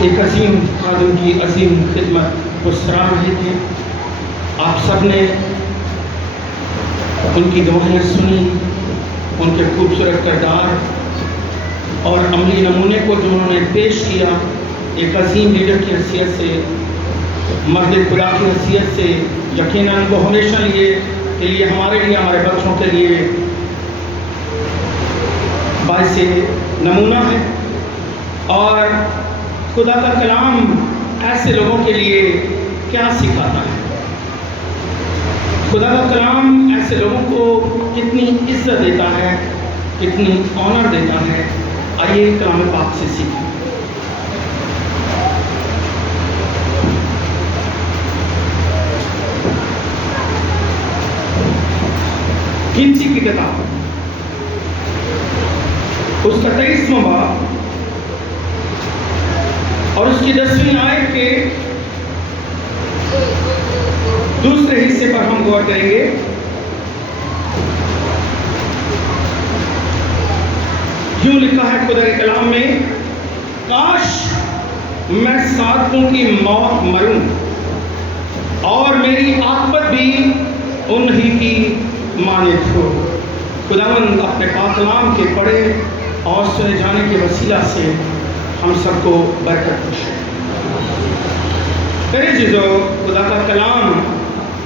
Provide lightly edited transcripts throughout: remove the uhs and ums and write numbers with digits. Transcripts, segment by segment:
ایک عظیم خادم کی عظیم خدمت کو سراہ رہے تھے. آپ سب نے ان کی دعائیں سنی، ان کے خوبصورت کردار اور عملی نمونے کو جو انہوں نے پیش کیا ایک عظیم لیڈر کی حیثیت سے، مرد خدا کی حیثیت سے. یقیناً وہ ہمیشہ کے لیے ہمارے بچوں کے لیے باعث نمونہ ہے. اور خدا کا کلام ایسے لوگوں کے لیے کیا سکھاتا ہے؟ خدا کا کلام ایسے لوگوں کو کتنی عزت دیتا ہے، کتنی آنر دیتا ہے. آئیے کلام پاک سے سیکھیں. گنتی کی کتاب اس کا 23واں باب اور اس کی 10ویں آیت کے دوسرے حصے پر ہم غور کریں گے. یوں لکھا ہے خدا کے کلام میں، کاش میں صادقوں کی موت مروں اور میری عاقبت بھی انہی کی مانند ہو. خداوند اپنے پاک کلام کے پڑھے اور سنے جانے کے وسیلہ سے ہم سب کو برکت بخشے. میرے عزیزو، خدا کا کلام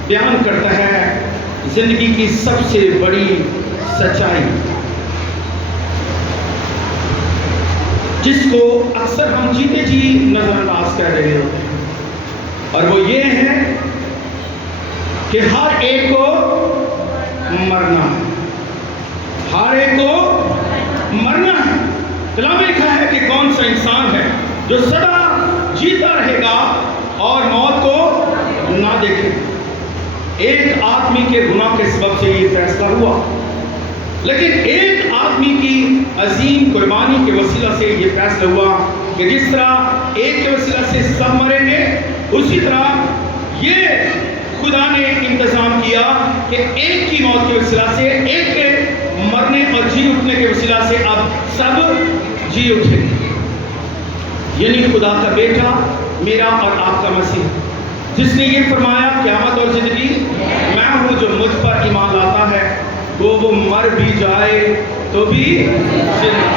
بیان کرتا ہے زندگی کی سب سے بڑی سچائی، جس کو اکثر ہم جیتے جی نظر انداز کر رہے ہوتے ہیں، اور وہ یہ ہے کہ ہر ایک کو مرنا ہے. ہر ایک کو مرنا ہے. کلام میں لکھا ہے کہ کون سا انسان ہے جو سدا جیتا رہے گا اور موت کو نہ دیکھے. ایک آدمی کے گناہ کے سبب سے یہ فیصلہ ہوا، لیکن ایک آدمی کی عظیم قربانی کے وسیلہ سے یہ فیصلہ ہوا کہ جس طرح ایک کے وسیلہ سے سب مریں گے، اسی طرح یہ خدا نے انتظام کیا کہ ایک کی موت کے وسیلہ سے، ایک کے مرنے اور جی اٹھنے کے وسیلہ سے اب سب جی اٹھیں گے. یعنی خدا کا بیٹا، میرا اور آپ کا مسیح، جس نے یہ فرمایا قیامت اور زندگی میں ہوں، جو مجھ پر ایمان لاتا ہے وہ مر بھی جائے تو بھی زندہ.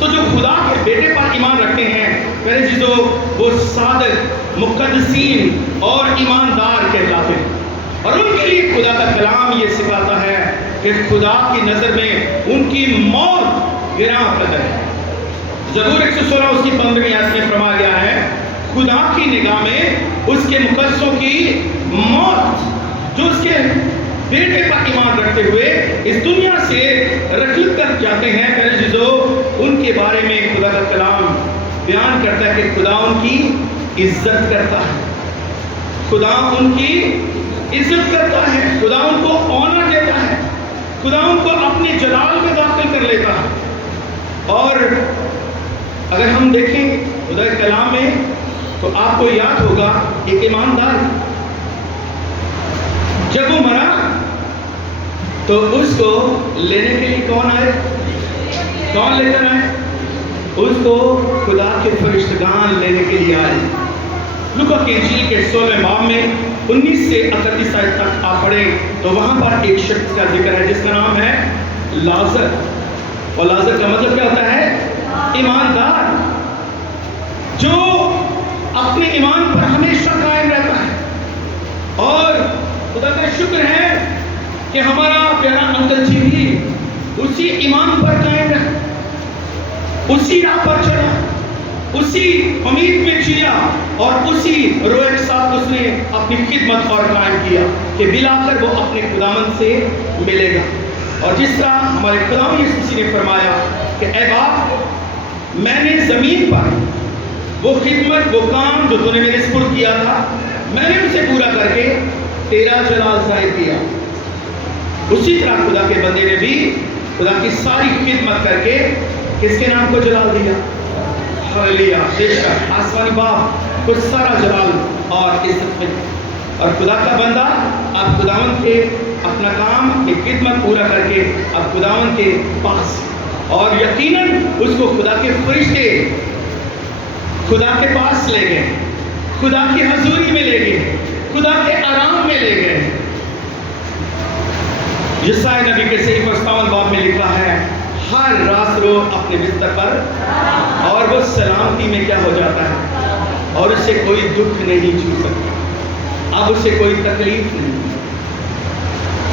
تو جو خدا کے بیٹے پر ایمان رکھتے ہیں میرے عزیزو، وہ صادق، مقدسین اور ایماندار کہلاتے ہیں. اور ان کے لیے خدا کا کلام یہ سکھاتا ہے کہ خدا کی نظر میں ان کی موت گراں قدر ہے. زبور 116 اس کی 15ویں آیت میں فرمایا گیا ہے، خدا کی نگاہ میں اس کے مقدسوں کی موت جو اس کے بیٹے پر ایمان رکھتے ہوئے اس دنیا سے رخصت کر جاتے ہیں، میرے عزیزو، ان کے بارے میں خدا کا کلام بیان کرتا ہے کہ خدا ان کی عزت کرتا ہے. خدا ان کی عزت کرتا ہے، خدا ان کو آنر دیتا ہے، خدا ان کو اپنے جلال میں داخل کر لیتا ہے. اور اگر ہم دیکھیں خدا کے کلام میں تو آپ کو یاد ہوگا ایک ایماندار جب وہ مرا تو اس کو لینے کے لیے کون آئے؟ کون لے کر آئے؟ اس کو خدا کے فرشتگان لینے کے لیے آئے. لوکا کی انجیل کے 16ویں باب میں 19 سے 31 آیت تک آپ پڑھیں تو وہاں پر ایک شخص کا ذکر ہے جس کا نام ہے لازر. اور لازر کا مطلب کیا ہوتا ہے؟ ایماندار، جو اپنے ایمان پر ہمیشہ قائم رہتا ہے. اور خدا کا شکر ہے کہ ہمارا پیارا انکل جی بھی اسی ایمان پر قائم رہا، اسی راہ پر چلا، اسی امید میں جیا اور اسی روئے کے ساتھ اس نے اپنی خدمت اور قائم کیا کہ بلاخر وہ اپنے خداوند سے ملے گا. اور جس طرح ہمارے خداوند یسوع مسیح نے فرمایا کہ اے باپ، میں نے زمین پر وہ خدمت، وہ کام جو تو نے میرے سپرد کیا تھا، میں نے اسے پورا کر کے تیرا جلال ظاہر کیا. اسی طرح خدا کے بندے نے بھی خدا کی ساری خدمت کر کے کس کے نام کو جلال دیا؟ ہاللویا. بے شک آسمانی باپ کو سارا جلال اور عزت ملی. اور خدا کا بندہ اب خداوند کے اپنا کام کی خدمت پورا کر کے اب خداوند کے پاس، اور یقیناً اس کو خدا کے فرشتے خدا کے پاس لے گئے، خدا کی حضوری میں لے گئے، خدا کے آرام میں لے گئے۔ یسائی نبی کے صحیفہ 57 باب میں لکھا ہے، ہر رات رو اپنے بستر پر، اور وہ سلامتی میں کیا ہو جاتا ہے، اور اسے کوئی دکھ نہیں چھو سکتا، اب اسے کوئی تکلیف نہیں،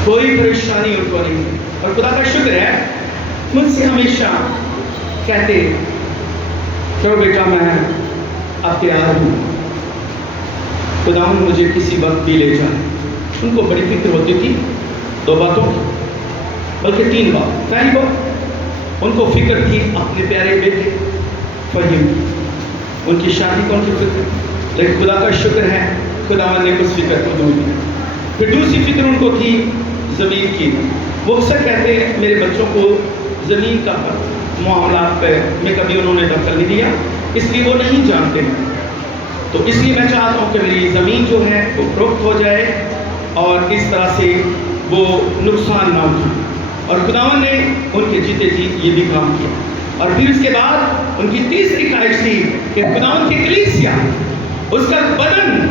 کوئی پریشانی ان کو نہیں۔ اور خدا کا شکر ہے، مجھ سے ہمیشہ کہتے چلو بیٹا میں اب تیار ہوں، خدا مجھے کسی وقت بھی لے جائے۔ ان کو بڑی فکر ہوتی تھی 2 باتوں کی، بلکہ 3 بات۔ پہلی بات، ان کو فکر تھی اپنے پیارے بیٹے فہیم کی، ان کی شادی کو ان کی فکر، لیکن خدا کا شکر ہے خدا نے اس فکر کو دور کیا۔ پھر دوسری فکر ان کو تھی زمین کی۔ وہ اکثر کہتے ہیں میرے بچوں کو زمین کا معاملات پہ میں کبھی انہوں نے دخل نہیں دیا، اس لیے وہ نہیں جانتے ہیں، تو اس لیے میں چاہتا ہوں کہ میری زمین جو ہے وہ فروخت ہو جائے اور اس طرح سے وہ نقصان نہ اٹھائیں۔ اور خداوند نے ان کے جیتے جی یہ بھی کام کیا۔ اور پھر اس کے بعد ان کی تیسری خواہش تھی کہ خداوند کی کلیسیا، اس کا بدن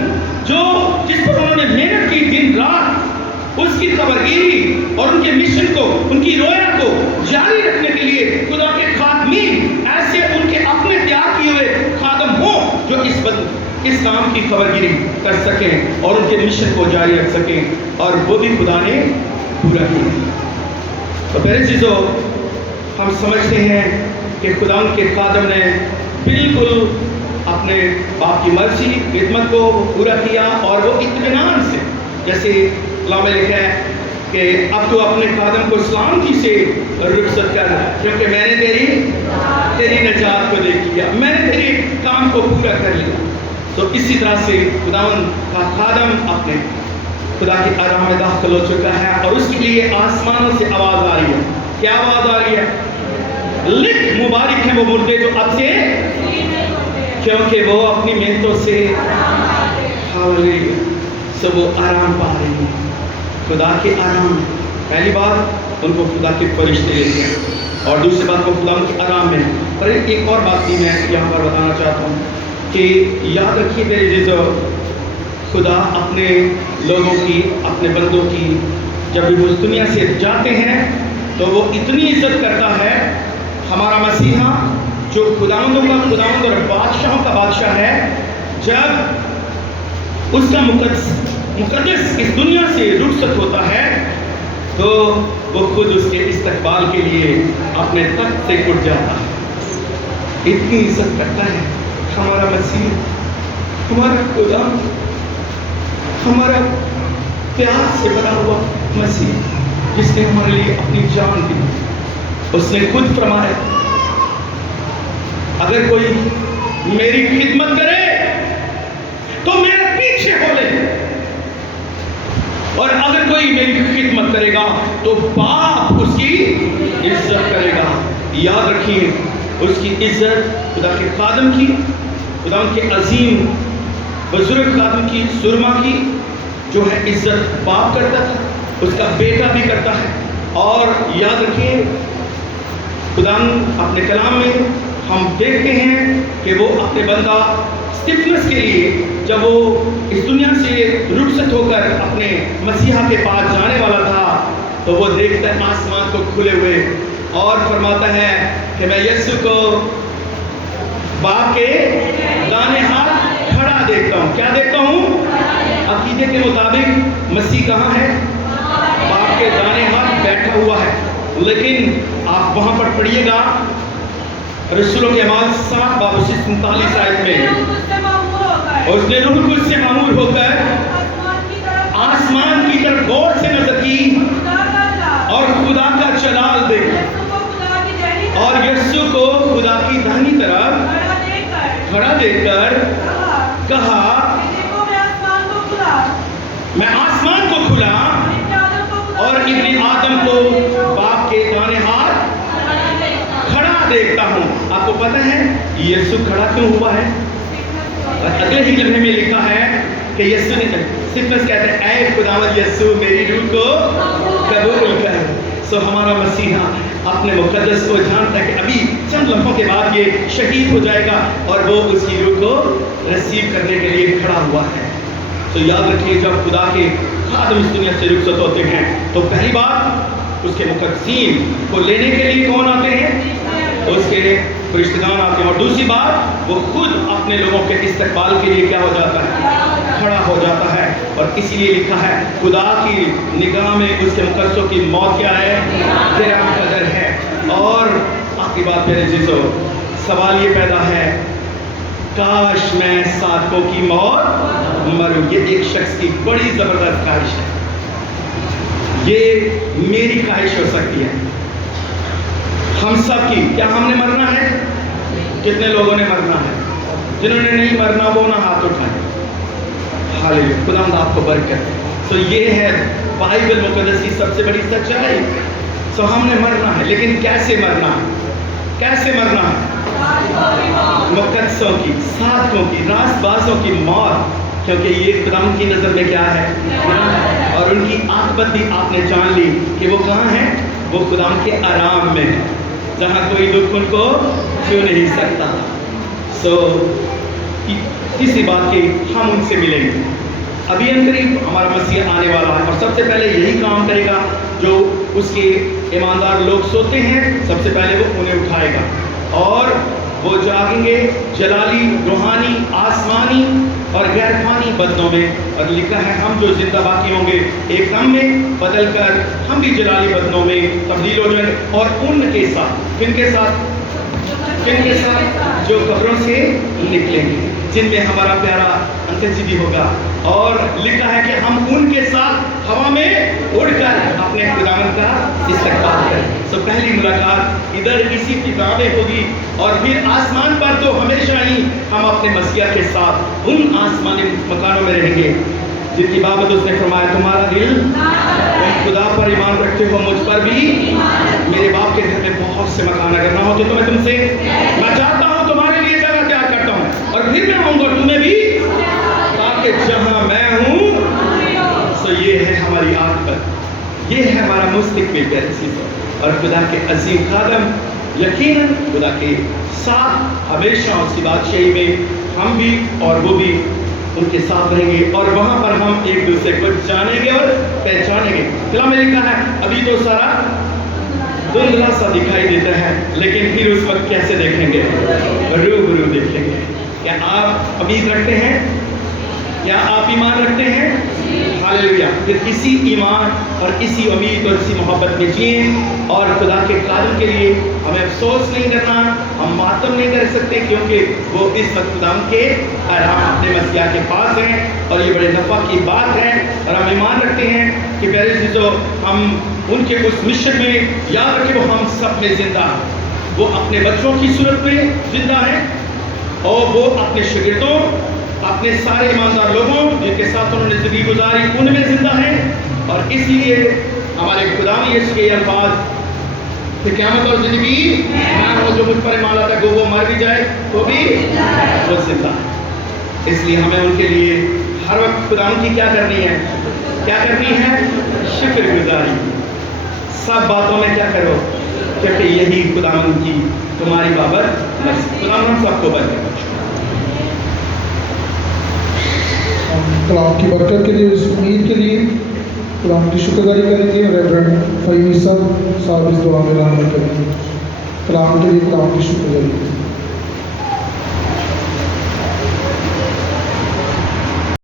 جو جس پر انہوں نے محنت کی دن رات، اس کی خبرگیری اور ان کے مشن کو، ان کی رویا کو جاری رکھنے کے لیے خدا کے خادمین ایسے ان کے اپنے تیار کیے ہوئے خادم ہوں جو اس کام کی خبرگیری کر سکیں اور ان کے مشن کو جاری رکھ سکیں، اور وہ بھی خدا نے پورا کیا۔ تو پہلے چیزوں ہم سمجھتے ہیں کہ خدا ان کے خادم نے بالکل اپنے باپ کی مرضی خدمت کو پورا کیا، اور وہ اطمینان سے، جیسے اللہ میں لکھا ہے کہ اب تو اپنے خادم کو سلامتی سے رخصت کر، کیونکہ میں نے تیری نجات کو دیکھ لیا، میں نے تیرے کام کو پورا کر لیا۔ تو اسی طرح سے خداوند کا خادم اپنے خدا کی آرام میں داخل ہو چکا ہے، اور اس کے لیے آسمانوں سے آواز آ رہی ہے۔ کیا آواز آ رہی ہے؟ لکھ مبارک ہیں وہ مردے جو اب سے، کیونکہ وہ اپنی محنتوں سے سب وہ آرام پا رہے ہیں، خدا کے آرام۔ پہلی بات ان کو خدا کے فرشتے لیتے ہیں، اور دوسری بات کو خدا کے آرام میں۔ پر ایک اور بات بھی میں یہاں پر بتانا چاہتا ہوں کہ یاد رکھیے میرے عزیزو، خدا اپنے لوگوں کی، اپنے بندوں کی جب وہ اس دنیا سے جاتے ہیں تو وہ اتنی عزت کرتا ہے۔ ہمارا مسیحا جو خداوندوں کا خداوند اور بادشاہوں کا بادشاہ ہے، جب اس کا مقدس اس دنیا سے رخصت ہوتا ہے تو وہ خود اس کے استقبال کے لیے اپنے تخت سے اٹھ جاتا ہے۔ اتنی عزت کرتا ہے ہمارا مسیح، ہمارا خدا، ہمارا پیار سے بنا ہوا مسیح، جس نے ہمارے لیے اپنی جان دی۔ اس نے خود فرمایا اگر کوئی میری خدمت کرے تو میرے پیچھے ہو لے، اور اگر کوئی میری خدمت کرے گا تو باپ اس کی عزت کرے گا۔ یاد رکھیے اس کی عزت خدا کے خادم کی، خدا کے عظیم بزرگ خادم کی، سرما کی جو ہے عزت باپ کرتا تھا، اس کا بیٹا بھی کرتا ہے۔ اور یاد رکھیے خدا اپنے کلام میں ہم دیکھتے ہیں کہ وہ اپنے بندہ اسٹیفنس کے لیے جب وہ اس دنیا سے رخصت ہو کر اپنے مسیحا کے پاس جانے والا تھا تو وہ دیکھتا ہے آسمان کو کھلے ہوئے اور فرماتا ہے کہ میں یسوع کو باپ کے دائیں ہاتھ کھڑا دیکھتا ہوں۔ کیا دیکھتا ہوں؟ عقیدے کے مطابق مسیح کہاں ہے؟ باپ کے دائیں ہاتھ بیٹھا ہوا ہے، لیکن آپ وہاں پر پڑھیے گا رسولوں کے اعمال 7 باب 39 آیت میں، اور اس نے روح القدس سے معمور ہو کر آسمان کی طرف غور سے نظر کی اور خدا کا جلال دیکھا، اور یسوع کو خدا کی داہنی طرف کھڑا دیکھ کر کہا میں آسمان کو کھلا اور ابن آدم کو باپ کے دائیں ہاتھ کھڑا دیکھتا ہوں۔ آپ کو پتہ ہے یسوع کھڑا کیوں ہوا ہے؟ اگلے ہی لمحے میں لکھا ہے کہ یسوع نے اسٹیفنس کہتے ہیں اے خداوند یسوع میری روح کو قبول کر۔ سو ہمارا مسیحا اپنے مقدس کو جانتا ہے کہ ابھی چند لمحوں کے بعد یہ شہید ہو جائے گا اور وہ اس کی روح کو ریسیو کرنے کے لیے کھڑا ہوا ہے. تو یاد رکھیے جب خدا کے خادم اس دنیا سے رخصت ہوتے ہیں تو پہلی بات اس کے مقدسین کو لینے کے لیے کون آتے ہیں؟ اس کے فرشتگان آتے ہیں. اور دوسری بات وہ خود اپنے لوگوں کے استقبال کے لیے کیا ہو جاتا ہے؟ کھڑا ہو جاتا ہے. اور اسی لیے لکھا ہے خدا کی نگاہ میں اس کے مقدسوں کی موت کیا ہے؟ گراں قدر ہے. اور آخری بات میرے عزیزو، سوال یہ پیدا ہے کاش میں صادقوں کی موت مروں. یہ ایک شخص کی بڑی زبردست خواہش ہے. یہ میری خواہش ہو سکتی ہے، ہم سب کی. کیا ہم نے مرنا ہے؟ کتنے لوگوں نے مرنا ہے؟ جنہوں نے نہیں مرنا وہ نہ ہاتھ اٹھائیں. ہاللیلویا، خدا آپ کو برکت. تو یہ ہے بائبل مقدس کی سب سے بڑی سچائی. تو ہم نے مرنا ہے، لیکن کیسے مرنا ہے؟ کیسے مرنا ہے؟ مقدسوں کی، صادقوں کی، راست بازوں کی موت. کیونکہ یہ خدا کی نظر میں کیا ہے؟ اور ان کی عاقبت بھی آپ نے جان لی کہ وہ کہاں ہیں؟ وہ خدا کے آرام میں ہے، جہاں کوئی دکھ ان کو چھو نہیں سکتا. سو اسی بات کی ہم ان سے ملیں گے. ابھی ان قریب ہمارا مسیح آنے والا ہے اور سب سے پہلے یہی کام کرے گا جو اس کے ایماندار لوگ سوتے ہیں. سب سے پہلے وہ انہیں اٹھائے گا اور وہ جاگیں گے جلالی، روحانی، آسمانی اور غیر فانی بدنوں میں. اور لکھا ہے ہم جو زندہ باقی ہوں گے ایک دم میں بدل کر ہم بھی جلالی بدنوں میں تبدیل ہو جائیں گے. اور ان کے ساتھ، کن کے ساتھ؟ کن کے ساتھ؟ جو قبروں سے نکلیں گے، جن میں ہمارا پیارا انکل جی بھی ہوگا. اور لکھا ہے کہ ہم ان کے ساتھ ہوا میں اڑ کر اپنے خداوند کا استقبال کریں. تو پہلی ملاقات ادھر اسی فضا میں ہوگی اور پھر آسمان پر تو ہمیشہ ہی ہم اپنے مسیح کے ساتھ ان آسمانی مکانوں میں رہیں گے جن کی بابت اس نے فرمایا تمہارا دل تم خدا پر ایمان رکھتے ہو، مجھ پر بھی. میرے باپ کے گھر میں بہت سے مکان اگر نہ ہوتے تو میں تم سے، میں چاہتا ہوں تمہارے لیے جگہ تیار کرتا ہوں اور پھر میں آؤں گا تمہیں بھی، تاکہ جہاں میں ہوں. سو یہ ہے ہماری عاقبت، یہ ہے ہمارا مستقبل پیارے عزیزو. اور خدا کے عظیم خادم یقیناً خدا کے ساتھ ہمیشہ اس کی بادشاہی میں ہم بھی اور وہ بھی ان کے ساتھ رہیں گے اور وہاں پر ہم ایک دوسرے کو جانیں گے اور پہچانیں گے. کلام میں لکھا ہے ابھی تو سارا دھندلا سا دکھائی دیتا ہے لیکن پھر اس وقت کیسے دیکھیں گے؟ روبرو دیکھیں گے. کیا آپ امید رکھتے ہیں؟ کیا آپ ایمان رکھتے ہیں؟ ہاللیلویا. پھر اسی ایمان اور اسی امید اور اسی محبت میں جئیں اور خدا کے کارن کے لیے ہمیں افسوس نہیں کرنا، ہم ماتم نہیں کر سکتے کیونکہ وہ اس وقت خدا کے آرام اپنے مسیح کے پاس ہیں. اور یہ بڑے نفع کی بات ہے اور ہم ایمان رکھتے ہیں کہ پیارے عزیزو ہم ان کے اس مشن میں یاد رکھیں وہ ہم سب میں زندہ ہیں. وہ اپنے بچوں کی صورت میں زندہ ہیں اور وہ اپنے شاگردوں، اپنے سارے ایماندار لوگوں جن کے ساتھ انہوں نے زندگی گزاری ان میں زندہ ہیں. اور اس لیے ہمارے خدا نے اس کے الفاظ کہ قیامت اور زندگی میں ہوں جو مجھ پر ایمان لاتا ہے وہ مر بھی جائے تو بھی وہ زندہ ہے. اس لیے ہمیں ان کے لیے ہر وقت خدا کی کیا کرنی ہے؟ کیا کرنی ہے؟ شکر گزاری. سب باتوں میں کیا کرو کیونکہ یہی خدا کی تمہاری بابت. خدا ہم سب کو برکت. کلام کی برکت کے لیے، اس امید کے لیے کلام کی شکر گزاری کریں گے. ریورنڈ فہیم صاحب اس دعا میں رہنمائی کریں گے. کلام کے لیے کلام کی شکر گزاری کریں گے.